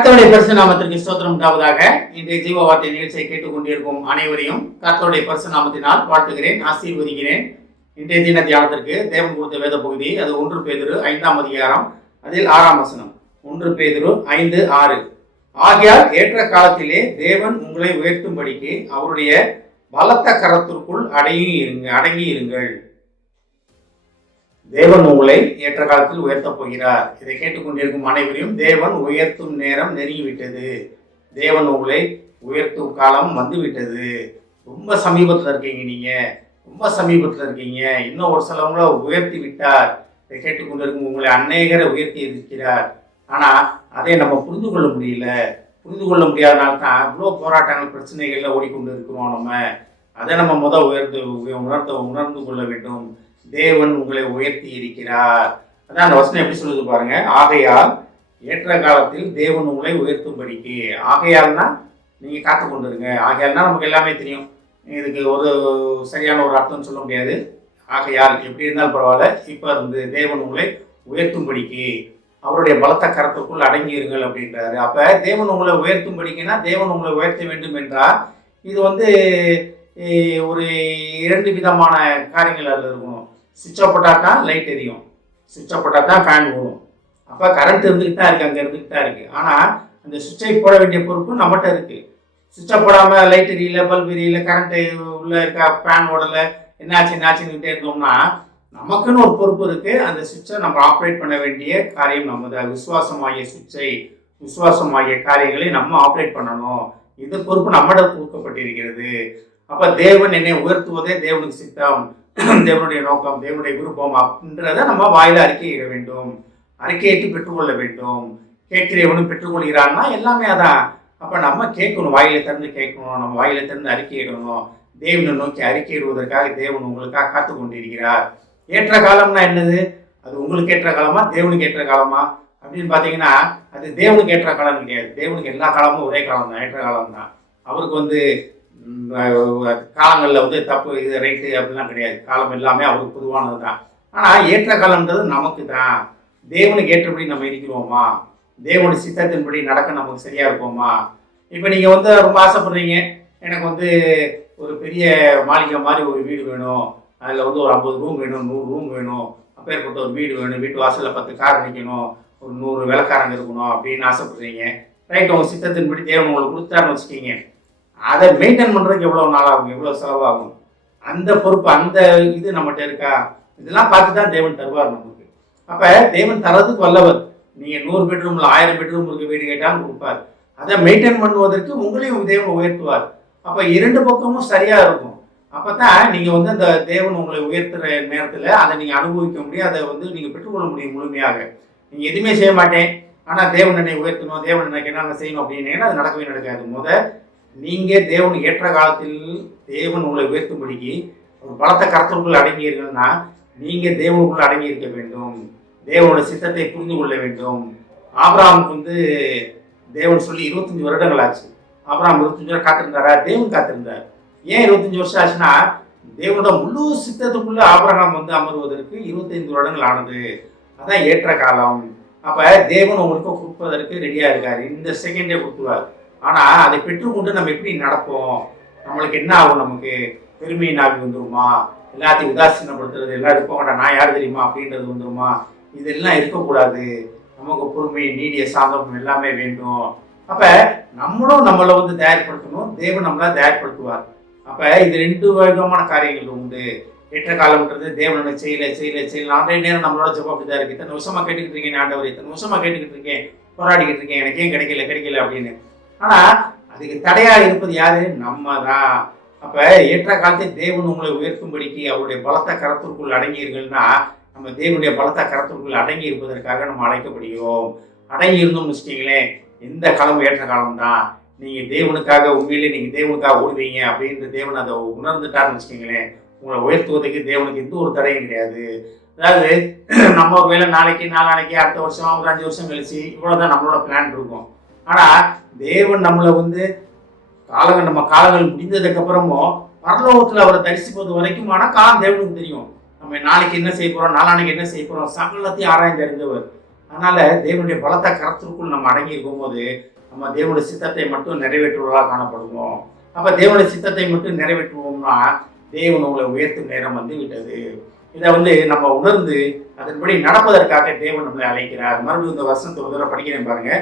கர்த்தருடைய பரிசு நாமத்திற்கு ஸ்தோத்திரம் உண்டாவதாக. இன்றைய ஜீவ வார்த்தை நிகழ்ச்சியை கேட்டுக்கொண்டிருக்கும் அனைவரையும் கர்த்தருடைய பரிசு நாமத்தினால் வாழ்த்துகிறேன், ஆசீர்வதிக்கிறேன். இன்றைய தின தியானத்திற்கு தேவன் கொடுத்த வேத பகுதி அது 1 பேதுரு 5ஆம் அதிகாரம், அதில் 6ஆம் வசனம். 1 பேதுரு 5:6. ஆகையால் ஏற்ற காலத்திலே தேவன் உங்களை உயர்த்தும்படிக்கு அவருடைய பலத்த கரத்திற்குள் அடங்கி இருங்கள். தேவன் உங்களை ஏற்ற காலத்தில் உயர்த்தப் போகிறார். இதை கேட்டுக்கொண்டிருக்கும் அனைவரையும் தேவன் உயர்த்தும் நேரம் நெருங்கிவிட்டது. தேவன் உங்களை உயர்த்தும் காலம் வந்துவிட்டது. ரொம்ப சமீபத்தில் இருக்கீங்க, நீங்க ரொம்ப சமீபத்தில் இருக்கீங்க. இன்னும் ஒரு சிலவங்களை உயர்த்தி விட்டார். இதை கேட்டுக்கொண்டிருக்கும் உங்களை அநேகரை உயர்த்தி இருக்கிறார். ஆனா அதை நம்ம புரிந்து கொள்ள முடியல. புரிந்து கொள்ள முடியாதனால தான் இவ்வளோ போராட்டங்கள், பிரச்சனைகள்ல ஓடிக்கொண்டு இருக்கிறோம். நம்ம அதை நம்ம உணர்ந்து கொள்ள வேண்டும். தேவன் உங்களை உயர்த்தி இருக்கிறார். அதான் அந்த வசனம் எப்படி சொல்லுது பாருங்க. ஆகையால் ஏற்ற காலத்தில் தேவன் உங்களை உயர்த்தும்படிக்கு. ஆகையால்னா நீங்க காத்து கொண்டிருங்க. ஆகையால்னா நமக்கு எல்லாமே தெரியும். இதுக்கு ஒரு சரியான ஒரு அர்த்தம் சொல்ல முடியாது. ஆகையால் எப்படி இருந்தாலும் பரவாயில்ல, இப்ப இருந்து தேவன் உங்களை உயர்த்தும்படிக்கு அவருடைய பலத்த கரத்துக்குள் அடங்கியிருங்கள் அப்படின்றாரு. அப்ப தேவன் உங்களை உயர்த்தும்படிக்குன்னா தேவன் உங்களை உயர்த்த வேண்டும் என்றால் இது ஒரு 2 விதமான காரியங்கள் அதில் இருக்கணும். சுவிட்ச் ஆஃப் போட்டால் தான் லைட் எரியும், சுவிட்ச் ஆஃப் போட்டால் தான் ஃபேன் ஓடும். அப்போ கரண்ட் இருந்துக்கிட்டு தான் இருக்குது, அங்கே இருந்துக்கிட்டு தான் இருக்குது. ஆனால் அந்த சுவிட்சை போட வேண்டிய பொறுப்பு நம்மகிட்ட இருக்குது. சுவிட்சை போடாமல் லைட் எரியல, பல்ப் எரியல, கரண்ட்டு உள்ளே இருக்க, ஃபேன் ஓடலை, என்னாச்சுன்னுக்கிட்டே இருந்தோம்னா நமக்குன்னு ஒரு பொறுப்பு இருக்குது. அந்த சுவிட்சை நம்ம ஆப்ரேட் பண்ண வேண்டிய காரியம் நம்ம தான். விசுவாசமாகிய சுவிட்சை, விசுவாசமாகிய காரியங்களை நம்ம ஆப்ரேட் பண்ணணும். இந்த பொறுப்பு நம்மிடம் கொடுக்கப்பட்டிருக்கிறது. அப்போ தேவன் என்னை உயர்த்துவதே தேவனுக்கு சித்தம், தேவனுடைய நோக்கம், தேவனுடைய விருப்பம் அப்படின்றத நம்ம வாயில அறிக்கையிட வேண்டும். அறிக்கையிட்டு பெற்றுக்கொள்ள வேண்டும். கேட்கிறவனும் பெற்றுக்கொள்கிறான்னா எல்லாமே அதான். அப்போ நம்ம கேட்கணும், வாயில திறந்து கேட்கணும், நம்ம வாயில திறந்து அறிக்கையிடணும். தேவனை நோக்கி அறிக்கையிடுவதற்காக தேவன் உங்களுக்காக காத்து கொண்டிருக்கிறார். ஏற்ற காலம்னா என்னது? அது உங்களுக்கு ஏற்ற காலமா, தேவனுக்கு ஏற்ற காலமா அப்படின்னு பார்த்தீங்கன்னா அது தேவனுக்கு ஏற்ற காலம் கிடையாது. தேவனுக்கு எல்லா காலமும் ஒரே காலம் தான், ஏற்ற காலம் தான். அவருக்கு காலங்களில் தப்பு, இது ரைட்டு அப்படிலாம் கிடையாது. காலம் எல்லாமே அவருக்கு பொதுவானது தான். ஆனால் ஏற்ற காலம்ன்றது நமக்கு தான். தேவனுக்கு ஏற்றபடி நம்ம இருக்கிறோமா, தேவனுடைய சித்தத்தின்படி நடக்க நமக்கு சரியா இருப்போமா? இப்போ நீங்கள் ரொம்ப ஆசைப்படுறீங்க, எனக்கு ஒரு பெரிய மாளிகை மாதிரி ஒரு வீடு வேணும், அதில் ஒரு 50 ரூம் வேணும், 100 ரூம் வேணும், அப்பேற்பட்ட ஒரு வீடு வேணும், வீட்டு வாசலில் 10 கார் நிற்கணும், ஒரு 100 வேலைக்காரங்க இருக்கணும் அப்படின்னு ஆசைப்படுறீங்க. ரைட், உங்கள் சித்தத்தின்படி தேவன் உங்களுக்கு கொடுத்தாருன்னு வச்சுக்கிங்க. அதை மெயின்டைன் பண்ணுறதுக்கு எவ்வளோ நாளாகும், எவ்வளோ செலவாகும்? அந்த பொறுப்பு, அந்த இது நம்மகிட்ட இருக்கா? இதெல்லாம் பார்த்து தான் தேவன் தருவார் நமக்கு. அப்போ தேவன் தரதுக்கு வல்லவர். நீங்கள் 100 பெட்ரூமில் 1000 பெட்ரூம் இருக்க வீடு கேட்டாலும் கொடுப்பார். அதை மெயின்டைன் பண்ணுவதற்கு உங்களையும் தேவன் உயர்த்துவார். அப்போ 2 பக்கமும் சரியாக இருக்கும். அப்போ தான் நீங்கள் அந்த தேவன் உங்களை உயர்த்துகிற நேரத்தில் அதை நீங்கள் அனுபவிக்க முடியும். அதை நீங்கள் பெற்றுக்கொள்ள முடியும் முழுமையாக. நீங்கள் எதுவுமே செய்ய மாட்டேன், ஆனால் தேவன் என்னை உயர்த்தணும், தேவன் எனக்கு என்னென்ன செய்யணும் அப்படின்னீங்கன்னா அது நடக்கவே நடக்காது. நீங்கள் தேவனுக்கு ஏற்ற காலத்தில் தேவன் உங்களை உயர்த்தும்படிக்கு ஒரு பலத்த கரத்திற்குள் அடங்கியிருக்கணும்னா நீங்கள் தேவனுக்குள்ள அடங்கி இருக்க வேண்டும். தேவனோட சித்தத்தை புரிந்து கொள்ள வேண்டும். ஆபிரகாமுக்கு தேவன் சொல்லி 25 வருடங்கள் ஆச்சு. ஆபிரகாம் 25 வருடம் காத்திருந்தாரா? தேவன் காத்திருந்தார். ஏன் 25 வருஷம் ஆச்சுன்னா தேவனோட முழு சித்தத்துக்குள்ள ஆபிரகாம் அமர்வதற்கு 25 வருடங்கள் ஆனது. அதான் ஏற்ற காலம். அப்போ தேவன் உங்களுக்கு கொடுப்பதற்கு ரெடியாக இருக்காரு. இந்த செகண்டே கொடுத்துருவார். ஆனால் அதை பெற்றுக்கொண்டு நம்ம எப்படி நடப்போம்? நம்மளுக்கு என்ன ஆகும்? நமக்கு பெருமை நாவி வந்துருமா? எல்லாத்தையும் உதாசீனப்படுத்துறது, எல்லாம் இருப்போம், நான் யார் தெரியுமா அப்படின்றது வந்துருமா? இதெல்லாம் இருக்கக்கூடாது. நமக்கு பொறுமை, நீடிய சாந்தம் எல்லாமே வேண்டும். அப்போ நம்மளும் நம்மளை தயார்படுத்தணும், தேவன் நம்மளை தயார்படுத்துவார். அப்போ இது 2 விதமான காரியங்கள் உண்டு. ஏற்ற காலம்ன்றது தேவனை செய்யல அன்றைய நேரம் நம்மளோட ஜெபம் அப்படிதான் இருக்கு. இத்தனை வருஷமா கேட்டுக்கிட்டு இருக்கேன் ஆண்டவர், இத்தனை வருஷமா கேட்டுக்கிட்டு இருக்கேன், போராடிக்கிட்டு இருக்கேன், எனக்கு ஏன் கிடைக்கல அப்படின்னு. ஆனா அதுக்கு தடையா இருப்பது யாரு? நம்ம தான். அப்ப ஏற்ற காலத்தில் தேவன் உங்களை உயர்த்தும்படிக்கு அவருடைய பலத்த கரத்திற்குள் அடங்கியிருக்கீங்கன்னா நம்ம தேவனுடைய பலத்த கரத்திற்குள் அடங்கி இருப்பதற்காக நம்ம அழைக்கப்படுகிறோம். அடங்கி இருந்தோம்னு வச்சுக்கீங்களேன், எந்த காலமும் ஏற்ற காலம் தான். நீங்க தேவனுக்காக உண்மையிலே நீங்க தேவனுக்காக ஓடுவீங்க அப்படின்னு தேவன் அதை உணர்ந்துட்டாருன்னு வச்சுக்கீங்களேன், உங்களை உயர்த்துவதற்கு தேவனுக்கு எந்த ஒரு தடையும் கிடையாது. அதாவது நம்ம ஒரு வேலை நாளைக்கு, நாளானைக்கு, அடுத்த வருஷம், ஒரு 5 வருஷம் கழிச்சு இவ்வளவுதான் நம்மளோட பிளான் இருக்கும். ஆனா தேவன் நம்மளை நம்ம காலங்கள் முடிந்ததுக்கு அப்புறமும் பரலோகத்துல அவரை தரிசிப்பது வரைக்கும் காலம் தேவனுக்கு தெரியும். நம்ம நாளைக்கு என்ன செய்ய போறோம், நாளானைக்கு என்ன செய்ய போறோம், சகலத்தையும் ஆராய்ந்து அறிந்தவர். அதனால தேவனுடைய பலத்த கரத்திற்குள் நம்ம அடங்கி இருக்கும் போது நம்ம தேவனுடைய சித்தத்தை மட்டும் நிறைவேற்றுவதாக காணப்படுவோம். அப்ப தேவனுடைய சித்தத்தை மட்டும் நிறைவேற்றுவோம்னா தேவன் உங்களை உயர்த்தும் நேரம் வந்து விட்டது. இதை நம்ம உணர்ந்து அதன்படி நடப்பதற்காக தேவன் நம்மளை அழைக்கிறார். மறுபடியும் இந்த வசனத்தை ஒரு தடவை படிக்கிறேன் பாருங்க.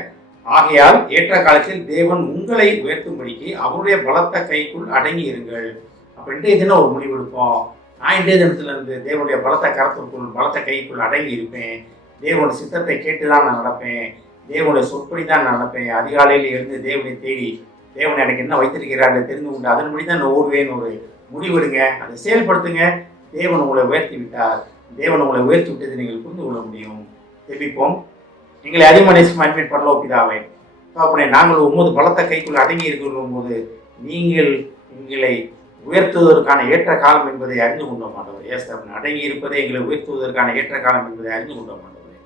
ஆகையால் ஏற்ற காலத்தில் தேவன் உங்களை உயர்த்தும்படிக்கு அவருடைய பலத்த கைக்குள் அடங்கி இருங்கள். அப்ப இன்றைய தினம் ஒரு முடிவு எடுப்போம். நான் இன்றைய தினத்துல இருந்து தேவனுடைய பலத்த கரத்திற்குள் பலத்த கைக்குள் அடங்கி இருப்பேன். தேவனுடைய சித்தத்தை கேட்டுதான் நான் நடப்பேன். தேவனுடைய சொற்படி தான் நான் நடப்பேன். அதிகாலையில் எழுந்து தேவனை தேடி தேவன் எனக்கு என்ன வைத்திருக்கிறார் தெரிந்து கொண்டு அதன்படி தான் நான் ஓடுவேன். ஒரு முடிவெடுங்க, அதை செயல்படுத்துங்க. தேவன் உங்களை உயர்த்தி விட்டார். தேவன் உங்களை உயர்த்தி விட்டது நீங்கள் புரிந்து கொள்ள முடியும். ஜெபிப்போம். எங்களை அதிமனேசம் அட்மிட் பரலோக பிதாவே, தகப்பனே, நாங்கள் உமது பலத்த கைக்குள் அடங்கி இருக்கிறோம் போது நீங்கள் எங்களை உயர்த்துவதற்கான ஏற்ற காலம் என்பதை அறிந்து கொண்ட மாட்டவர். ஏசப்பன் அடங்கி இருப்பதை எங்களை உயர்த்துவதற்கான ஏற்ற காலம் என்பதை அறிந்து கொண்ட மாட்டவரே.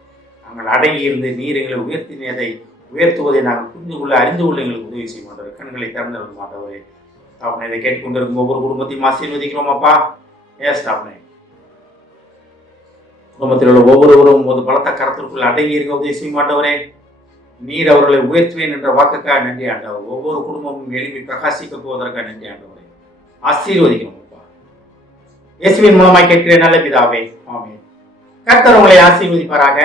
நாங்கள் அடங்கி இருந்து நீர் எங்களை உயர்த்தினதை உயர்த்துவதை நாங்கள் புரிந்து கொள்ள அறிந்து கொள்ள எங்களுக்கு உதவி செய்ய மாட்டவர். கண்களை திறந்து விட மாட்டவரே. தாப்பனை இதை கேட்டுக்கொண்டிருக்கும் ஒவ்வொரு குடும்பத்தையும் ஆசீர்வதிக்கிறோம் அப்பா. தாப்பனை குடும்பத்தில் உள்ள ஒவ்வொருவரும் ஒரு பலத்த கரத்திற்குள் அடங்கி இருக்க உதவி செய்ய மாட்டவரே. நீர் அவர்களை உயர்த்துவேன் என்ற வாக்குக்காக நன்றி ஆண்டவர். ஒவ்வொரு குடும்பமும் எழுப்பி பிரகாசிக்க போவதற்காக நன்றி ஆண்டவரே. ஆசீர்வதிக்கிறோம் அப்பா. இயேசுவின் மூலமாய் கேட்கிறேன் நல்ல பிதாவே, ஆமென். கர்த்தர் உங்களை ஆசீர்வதிப்பாராக.